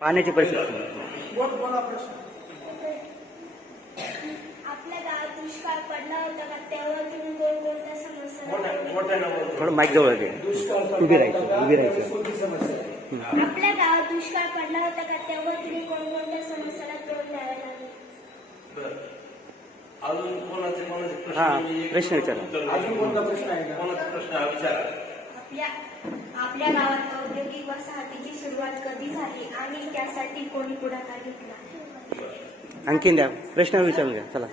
पाण्याची परिस्थिती. आपल्या गावात दुष्काळ पडला होता का? तेव्हा तुम्ही कोणकोणत्या समस्या? थोडं माईक जवळ घे. उभी राहायचं. आपल्या गावात दुष्काळ पडला होता का? तेव्हा तुम्ही कोणकोणत्या समस्याला तोंड द्यावे लागले? अजून कोणाचे हा, प्रश्न विचारा. अजून कोणता प्रश्न आहे? कोणाचा प्रश्न हा विचारा. आपल्या गावात औद्योगिक वसाहतीची सुरुवात कधी झाली आणि त्यासाठी कोणी पुढाकार घेतला? आणखीन द्या, प्रश्न विचारून घ्या. चला.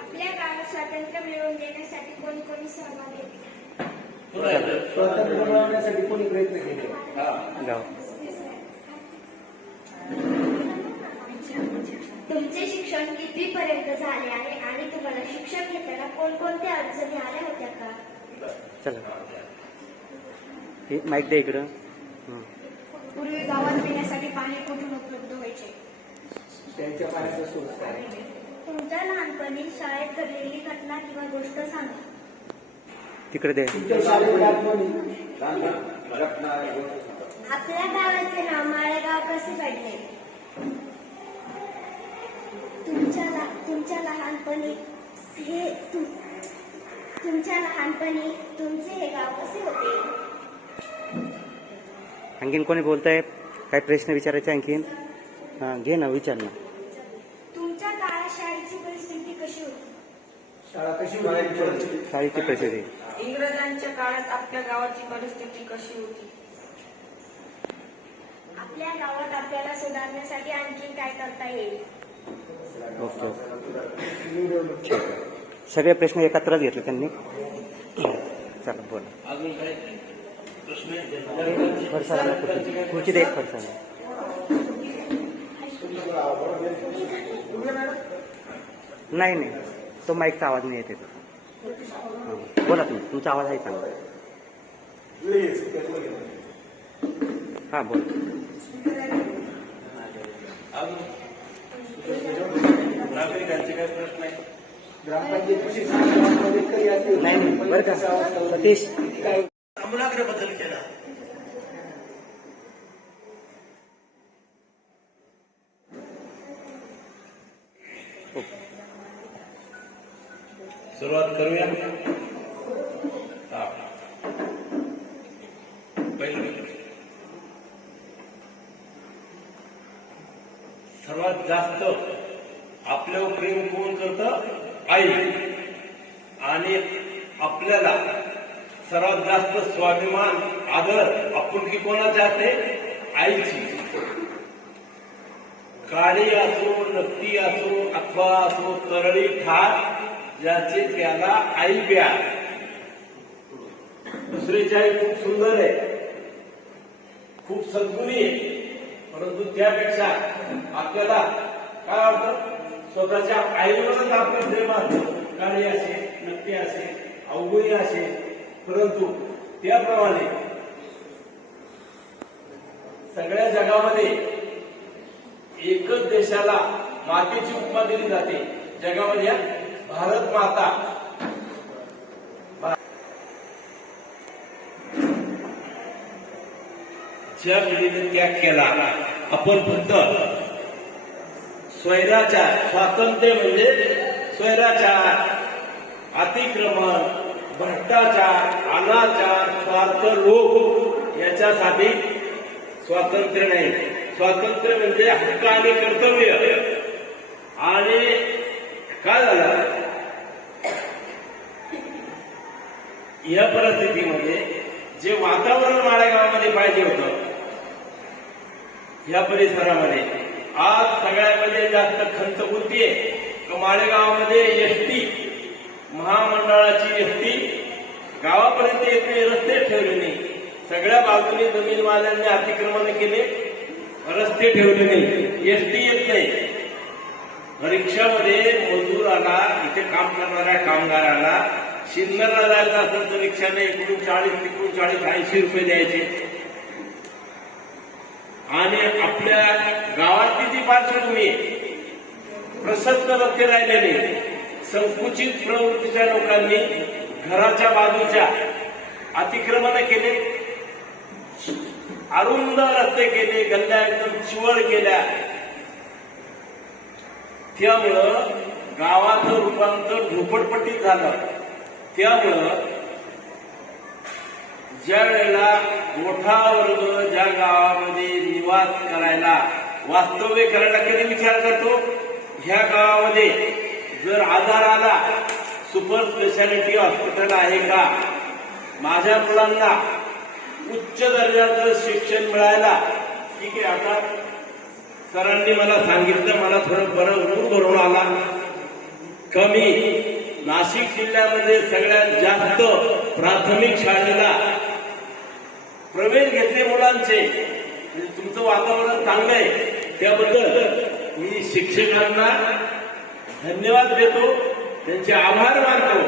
आपल्या गावात स्वातंत्र्य मिळवून देण्यासाठी कोणी कोणी सहभाग घेतला? स्वातंत्र्य मिळवण्यासाठी कोणी प्रयत्न केले? गाव. तुमचे शिक्षण कितवीपर्यंत झाले आहे आणि तुम्हाला शिक्षण घेताना कोणकोणत्या अडचणी आल्या होत्या का? चला, हे माईक द्या इकडं. पूर्वी गावात पिण्यासाठी पाणी कुठून उपलब्ध व्हायचे? त्यांच्या पाण्याचा सोर्स काय? तुमच्या लहानपणी शाळेत घडलेली घटना किंवा गोष्ट सांगा. तिकडे द्या. तुमच्या शाळेत आठवणी घटना. आपल्या गावाचे नाव माळेगाव कसे पडले? तुमच्या लहानपणी तुमचे हे गाव कसे होते? आणखीन कोणी बोलताय? काय प्रश्न विचारायचे आणखीन? हा, घे ना, विचार ना. तुमच्या काळात शाळेची परिस्थिती कशी होती? शाळा कशी भरायची? शाळेची परिस्थिती. इंग्रजांच्या काळात आपल्या गावाची परिस्थिती कशी होती? आपल्या गावात आपल्याला सुधारण्यासाठी आणखी काय करता येईल? ओके. सगळे प्रश्न एकत्रच घेतले त्यांनी. चला, बोला. अजून काय प्रश्न फरसाला खुर्ची दे. फरसाला नाही, तो माईकचा आवाज नाही येते. बोला तुम्ही, तुमचा आवाज आहे चांगला. हा, बोला. नागरिकांचे काय प्रश्न आहे? नाही, बरं का सतीश? आमूलाग्र बदल केला. सुरुवात करूया. पहिलं सर्वात जास्त आपल्यावर प्रेम कोण करतं? आई. आणि आपल्याला सर्वात जास्त स्वाभिमान, आदर, आपुलकी कोणाची असते? आईची. काळी असो, नक्की असो, अथवा असो, तरळी ठार, ज्याचे त्याला आई प्यार. दुसरीची आई खूप सुंदर आहे, खूप सद्गुणी आहे, परंतु त्यापेक्षा आपल्याला काय वाटतं? स्वतःच्या आईवरच आपलं प्रेम असतं. काळी असे, नक्की असे, अवगुणी असे, परंतु त्याप्रमाणे सगळ्या जगामध्ये एकच देशाला मातेची उपमा दिली जाते. जगामध्ये भारत माता. ज्या मुलीने त्याग केला, आपण फक्त स्वैराचार, स्वातंत्र्य म्हणजे स्वैराचार, अतिक्रमण, भ्रष्टाचार, अनाचार, स्वार्थ, लोभ याच्यासाठी स्वातंत्र्य नाही. स्वातंत्र्य म्हणजे हक्क आणि कर्तव्य. आणि काय झालं या परिस्थितीमध्ये? जे वातावरण माळेगावामध्ये पाहिजे होतं, या परिसरामध्ये आज सगळ्यामध्ये जास्त खंत होतीये. माळेगावामध्ये एसटी महामंडळाची एसटी गावापर्यंत येत नाही, रस्ते ठेवले नाही. सगळ्या बाजूने जमीनवाल्यांनी अतिक्रमण केले, रस्ते ठेवले नाही, एसटी येत नाही. रिक्षामध्ये मजुराला, इथे काम करणाऱ्या कामगाराला सिन्नरला जायचं असेल तर रिक्षाने 39 80 रुपये द्यायचे. आणि आपल्या गावातली जी पार्श्वभूमी, प्रशस्त रस्ते राहिलेले, संकुचित प्रवृत्तीच्या लोकांनी घराच्या बाजूच्या अतिक्रमण केले, अरुंद रस्ते केले, गल्ल्या एकदम चिवळ केल्या. त्यामुळं गावाचं रूपांतर झोपडपट्टीत झालं. त्यामुळं ज्या वेळेला मोठा वर्ग ज्या गावामध्ये निवास करायला, वास्तव्य करायला कधी विचार करतो, ह्या गावामध्ये जर आधार आला, सुपर स्पेशालिटी हॉस्पिटल आहे का, माझ्या मुलांना उच्च दर्जाचं शिक्षण मिळायला. ठीक आहे, आता सरांनी मला सांगितलं, मला थोडं बरं ऊर भरून आला. कमी नाशिक जिल्ह्यामध्ये सगळ्यात जास्त प्राथमिक शाळेला प्रवेश घेतले मुलांचे. म्हणजे तुमचं वातावरण चांगलं आहे, त्याबद्दल मी शिक्षकांना धन्यवाद देतो, त्यांचे आभार मानतो.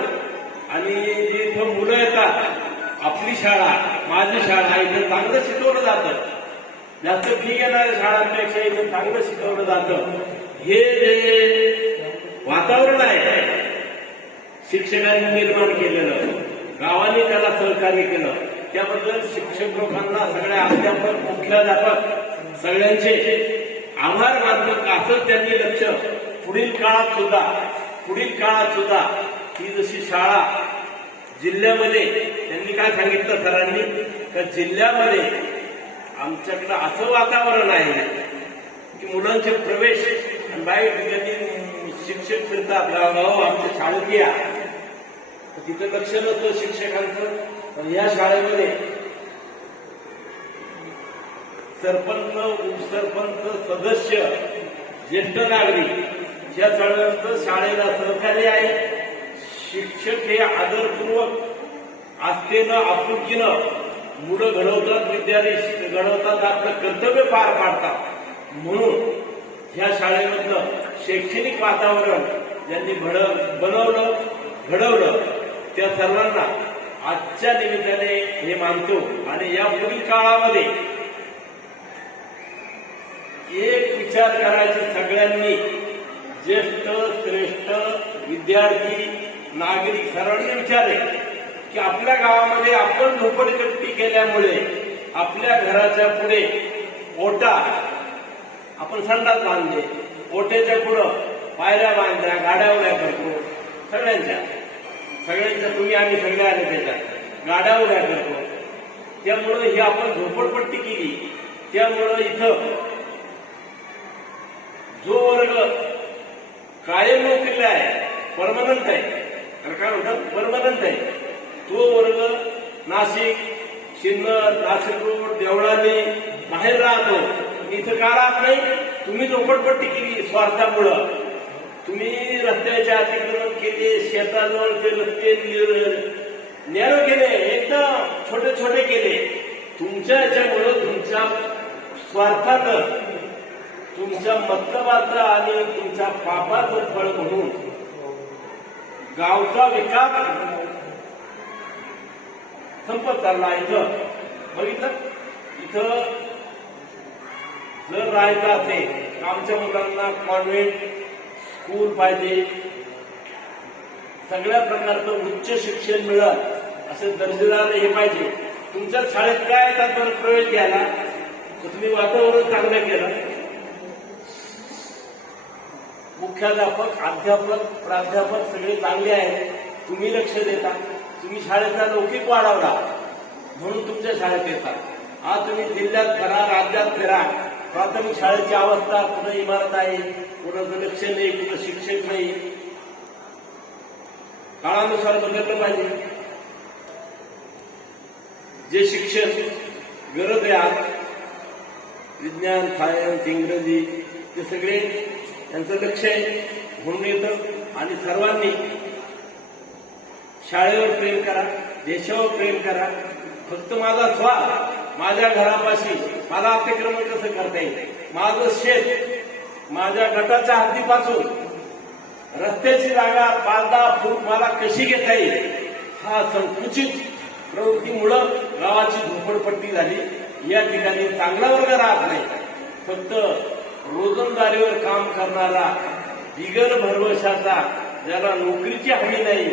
आणि जे इथं मुलं येतात, आपली शाळा, माझी शाळा, इथं चांगलं शिकवलं जातं. जास्त फी घेणाऱ्या शाळांपेक्षा इथं चांगलं शिकवलं जातं. हे जे वातावरण आहे शिक्षकांनी निर्माण केलेलं, गावाने त्याला सहकार्य केलं, त्याबद्दल शिक्षक लोकांना, सगळ्या अध्यापक, मुख्याध्यापक सगळ्यांचे आभार मानतो. असंच त्यांनी लक्ष पुढील काळात सुद्धा ही जशी शाळा जिल्ह्यामध्ये, त्यांनी काय सांगितलं सरांनी, का जिल्ह्यामध्ये आमच्याकडं असं वातावरण आहे की मुलांचे प्रवेश बाहेर ठिकाणी शिक्षक फिरतात, गावगाव आमच्या शाळेत या, तिथं लक्ष नसतं शिक्षकांचं. पण या शाळेमध्ये सरपंच, उपसरपंच, सदस्य, ज्येष्ठ नागरिक या सगळ्यांचं शाळेला सहकार्य आहे. शिक्षक हे आदरपूर्वक, आस्थेनं, आपुलकीनं मुलं घडवतात, विद्यार्थी घडवतात, आपलं कर्तव्य पार पाडतात. म्हणून ह्या शाळेमधलं शैक्षणिक वातावरण ज्यांनी घडवलं त्या सर्वांना आजच्या निमित्ताने हे मानतो. आणि या पुढील काळामध्ये एक विचार करायचे सगळ्यांनी, ज्येष्ठ, श्रेष्ठ, विद्यार्थी, नागरिक सर्वांनी विचार आहे की आपल्या गावामध्ये आपण झोपडपट्टी केल्यामुळे आपल्या घराच्या पुढे ओटा, आपण संडास बांधले, ओट्याच्या पुढं पायऱ्या बांधल्या, गाड्या उड्या करतो, सगळ्यांच्या तुम्ही आम्ही सगळे आले त्याच्यात गाड्या उड्या करतो. त्यामुळं ही आपण झोपडपट्टी केली. त्यामुळं इथं जो वर्ग कायम नोकरीला आहे, परमनंट आहे, काय म्हणतात परमनंट आहे, तो वर्ग नाशिक, सिन्नर, नाशिक रोड, देवळाली बाहेर राहतो. इथं का राहत नाही? तुम्ही झोपडपट्टी केली स्वार्थामुळं. तुम्ही रस्त्याचे अतिक्रमण केले, शेताजवळचे रस्ते नॅरो केले, एकदम छोटे छोटे केले. तुमच्या याच्यामुळं, तुमच्या स्वार्थाचं, तुमच्या मतलबाचं आणि तुमच्या पापाचं फळ म्हणून गावचा विकास संपत चालला. इथं बघितलं, इथं जर राहायचं असेल, आमच्या मुलांना कॉन्व्हेंट स्कूल पाहिजे, सगळ्या प्रकारचं उच्च शिक्षण मिळत असं दर्जेदार हे पाहिजे. तुमच्या शाळेत काय येतात बरं प्रवेश घ्यायला, तुम्ही वातावरण चांगलं केलं, मुख्याध्यापक, अध्यापक, प्राध्यापक सगळे चांगले आहेत, तुम्ही लक्ष देता, तुम्ही शाळेचा लौकिक वाढवला म्हणून तुमच्या शाळेत येतात. आज तुम्ही जिल्ह्यात फिरा, राज्यात फिरा, प्राथमिक शाळेची अवस्था, कुठं इमारत आहे, कुणाचं लक्ष नाही, कुठं शिक्षक नाही. काळानुसार बदललं पाहिजे. जे शिक्षण गरज आहे आज, विज्ञान, सायन्स, इंग्रजी, ते सगळे त्यांचं लक्ष आहे म्हणून येतं. आणि सर्वांनी शाळेवर प्रेम करा, देशावर प्रेम करा. फक्त माझा स्वार्थ, माझ्या घरापाशी मला अतिक्रमण कसं करता येईल, माझं शेत माझ्या गटाच्या हद्दीपासून रस्त्याची जागा 5-10 फूट मला कशी घेता येईल, हा संकुचित प्रवृत्तीमुळं गावाची झोपडपट्टी झाली. या ठिकाणी चांगला वर्ग राहत नाही. फक्त रोजंदारीवर काम करणारा, बिगर भरवशाचा, ज्याला नोकरीची हमी नाही,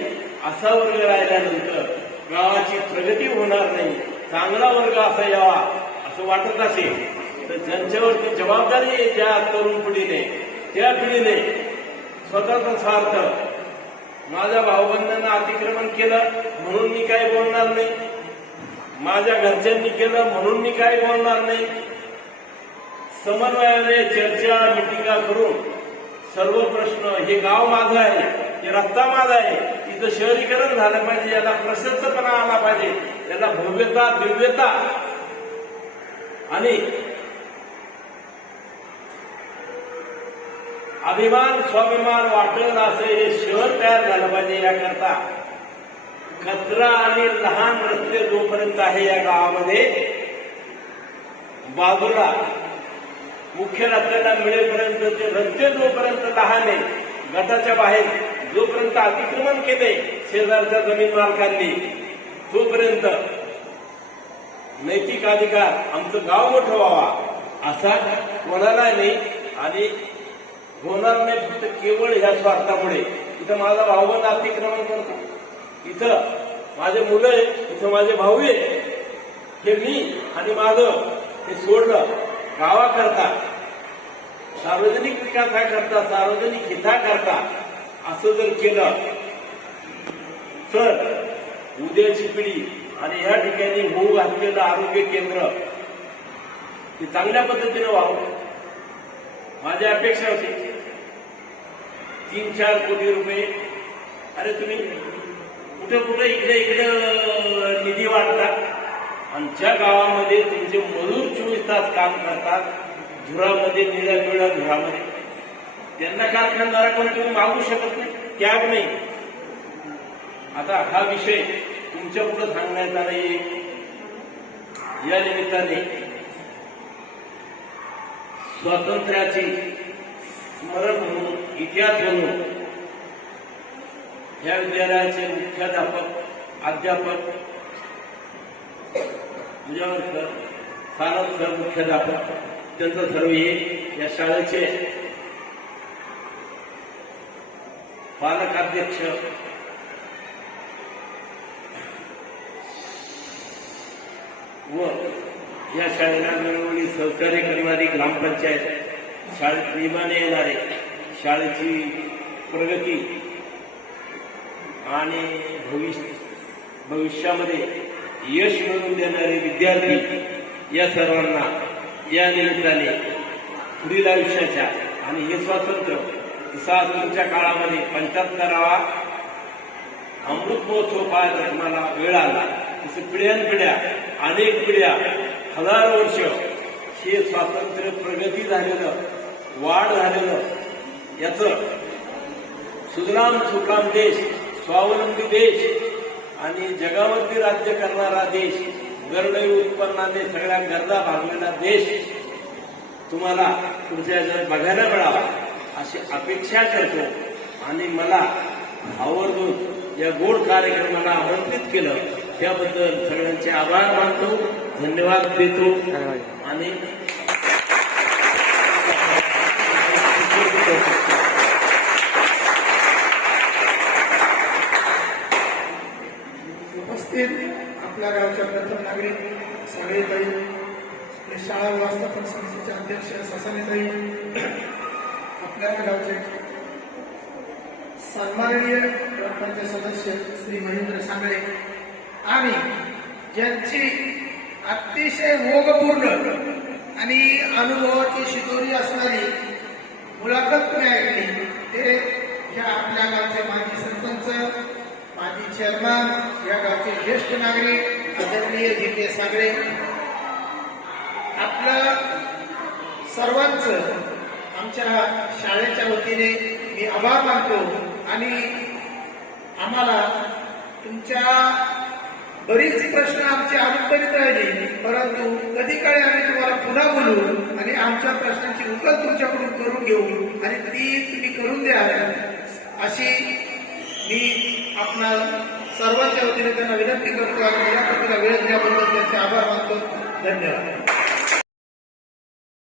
असा वर्ग राहिल्यानंतर गावाची प्रगती होणार नाही. चांगला वर्ग असा यावा असं वाटत असेल तर ज्यांच्यावरती जबाबदारी आहे ज्या तरुण पिढीने त्या पिढीने स्वतःचा स्वार्थ माझ्या भाऊबंधांना अतिक्रमण केलं म्हणून मी काही बोलणार नाही, माझ्या घरच्यांनी केलं म्हणून मी काही बोलणार नाही, समन्वयाने चर्चा मिटिंगा करून सर्व प्रश्न, हे गाव माझं आहे, हे रस्ता माझा आहे, इथं शहरीकरण झालं पाहिजे, याला प्रशस्तपणा आला पाहिजे, याला भव्यता दिव्यता आणि अभिमान स्वाभिमान वाटेल असं हे शहर तयार झालं पाहिजे. याकरता कचरा आणि लहान रस्ते जोपर्यंत आहे या गावामध्ये, बाजूला मुख्य रस्त्याला मिळेपर्यंत ते रस्ते जोपर्यंत लहान आहे, गटाच्या बाहेर जोपर्यंत अतिक्रमण केले शेजारच्या जमीन मालकांनी, तोपर्यंत नैतिक अधिकार आमचं गाव मोठं व्हावा असा कोणाला नाही. आणि होणार नाही फक्त केवळ ह्या स्वार्थामुळे. इथं माझा भाऊबंद अतिक्रमण करतो, इथं माझे मुलं आहे, इथं माझे भाऊ आहे, हे मी आणि माझं हे सोडलं गावाकरता, सार्वजनिक विकासाकरता, सार्वजनिक हिताकरता असं जर केलं तर उद्याची पिढी आणि या ठिकाणी होऊ घातलेलं आरोग्य केंद्र हे चांगल्या पद्धतीने व्हावं. माझी अपेक्षा होती 3-4 कोटी रुपये. अरे तुम्ही कुठे इकडे निधी वाढता आणि ज्या गावामध्ये तुमचे मजूर 24 तास काम करतात, धुरामध्ये निळ्या धुरामध्ये, त्यांना कारखानदाराकडून तुम्ही मागू शकत नाही, त्याग नाही. आता हा विषय तुमच्या पुढे सांगण्याचा नाही. या निमित्ताने स्वातंत्र्याची स्मरण म्हणून, इतिहास म्हणून या विद्यालयाचे मुख्याध्यापक, अध्यापक मुजावर सर, सारंग सर मुख्याध्यापक, त्यांचं सर्व हे या शाळेचे पालकाध्यक्ष, व या शाळेला वेळोवेळी सहकार्य करणारी ग्रामपंचायत, शाळेत नियमाने येणारे, शाळेची प्रगती आणि भविष्यामध्ये यश मिळवून देणारे विद्यार्थी, या सर्वांना या निमित्ताने पुढील आयुष्याच्या आणि हे स्वातंत्र्य जसा तुमच्या काळामध्ये 75वा अमृत महोत्सव पाहायला तुम्हाला वेळ आला, तसं पिढ्यानपिढ्या, अनेक पिढ्या, हजारो वर्ष हे स्वातंत्र्य प्रगती झालेलं, वाढ झालेलं, याचं सुजलाम सुफलाम देश, स्वावलंबी देश आणि जगावरती राज्य करणारा देश, गरडई उत्पन्नाने सगळ्या गरजा भागलेला देश तुम्हाला तुमच्या याच्यात बघायला मिळावा अशी अपेक्षा करतो. आणि मला आवर्जून या गोड कार्यक्रमाला आमंत्रित केलं त्याबद्दल सगळ्यांचे आभार मानतो, धन्यवाद देतो. आणि उपस्थित आपल्या गावच्या प्रथम नागरिक सागरेताई, आपले शाळा व्यवस्थापन समितीचे अध्यक्ष ससानेताई, आपल्या गावचे सन्माननीय ग्रामपंचायत सदस्य श्री महेंद्र सांगळे आणि ज्यांची अतिशय मोहपूर्ण आणि अनुभवाची शिदोरी असणारी मुलाखत तुम्ही ऐकली, ते या आपल्या गावचे माजी सरपंच, माजी चेअरमन, या गावचे ज्येष्ठ नागरिक आदरणीय जी.के. सांगळे, आपल्या सर्वांचं आमच्या शाळेच्या वतीने मी आभार मानतो. आणि आम्हाला तुमच्या बरीच प्रश्न आमची अनुत्तरित राहिली, परंतु कधी काळी आम्ही तुम्हाला पुन्हा बोलू आणि आमच्या प्रश्नांची उकल तुमच्याकडून करून घेऊ आणि ती तुम्ही करून द्याल अशी मी आपणा सर्वांच्या वतीने त्यांना विनंती करतो. आणि या वेळ दिल्याबद्दल त्यांचे आभार मानतो. धन्यवाद.